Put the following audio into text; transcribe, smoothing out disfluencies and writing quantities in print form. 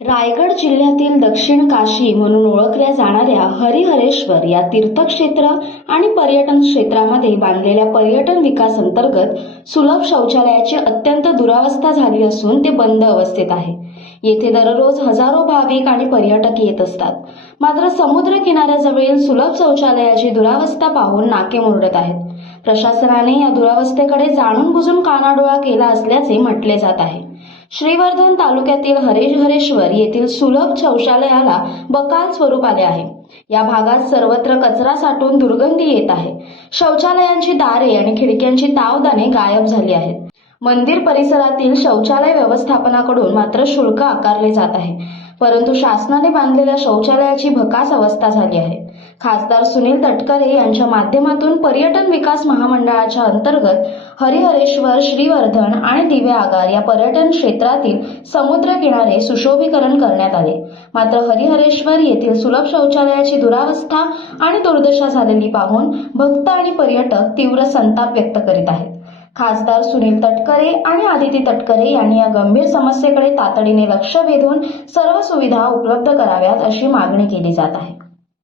रायगड जिल्ह्यातील दक्षिण काशी म्हणून ओळखल्या जाणाऱ्या हरिहरेश्वर या तीर्थक्षेत्र आणि पर्यटन क्षेत्रामध्ये बांधलेल्या पर्यटन विकास अंतर्गत सुलभ शौचालयाची अत्यंत दुरावस्था झाली असून ते बंद अवस्थेत आहे। येथे दररोज हजारो भाविक आणि पर्यटक येत असतात। मात्र समुद्र किनाऱ्याजवळील सुलभ शौचालयाची दुरावस्था पाहून नाके मुरडत आहेत। प्रशासनाने या दुरावस्थेकडे जाणून-बुजून कानाडोळा केला असल्याचे म्हटले जात आहे। श्रीवर्धन तालुक्यातील हरिहरेश्वर येथील सुलभ शौचालयाला बकाल स्वरूप आले आहे। या भागात सर्वत्र कचरा साठून दुर्गंधी येत आहे। शौचालयांची दारे आणि खिडक्यांची तावदाने गायब झाली आहेत। मंदिर परिसरातील शौचालय व्यवस्थापनाकडून मात्र शुल्क आकारले जात आहे, परंतु शासनाने बांधलेल्या शौचालयाची भकास अवस्था झाली आहे। खासदार सुनील तटकरे यांच्या माध्यमातून पर्यटन विकास महामंडळाच्या अंतर्गत हरिहरेश्वर, श्रीवर्धन आणि दिवे आगार या पर्यटन क्षेत्रातील समुद्र किनारे सुशोभीकरण करण्यात आले। मात्र हरिहरेश्वर येथील सुलभ शौचालयाची दुरावस्था आणि दुर्दशा झालेली पाहून भक्त आणि पर्यटक तीव्र संताप व्यक्त करीत आहेत। खासदार सुनील तटकरे आणि आदिती तटकरे यांनी या गंभीर समस्येकडे तातडीने लक्ष वेधून सर्व सुविधा उपलब्ध कराव्यात अशी मागणी केली जात आहे।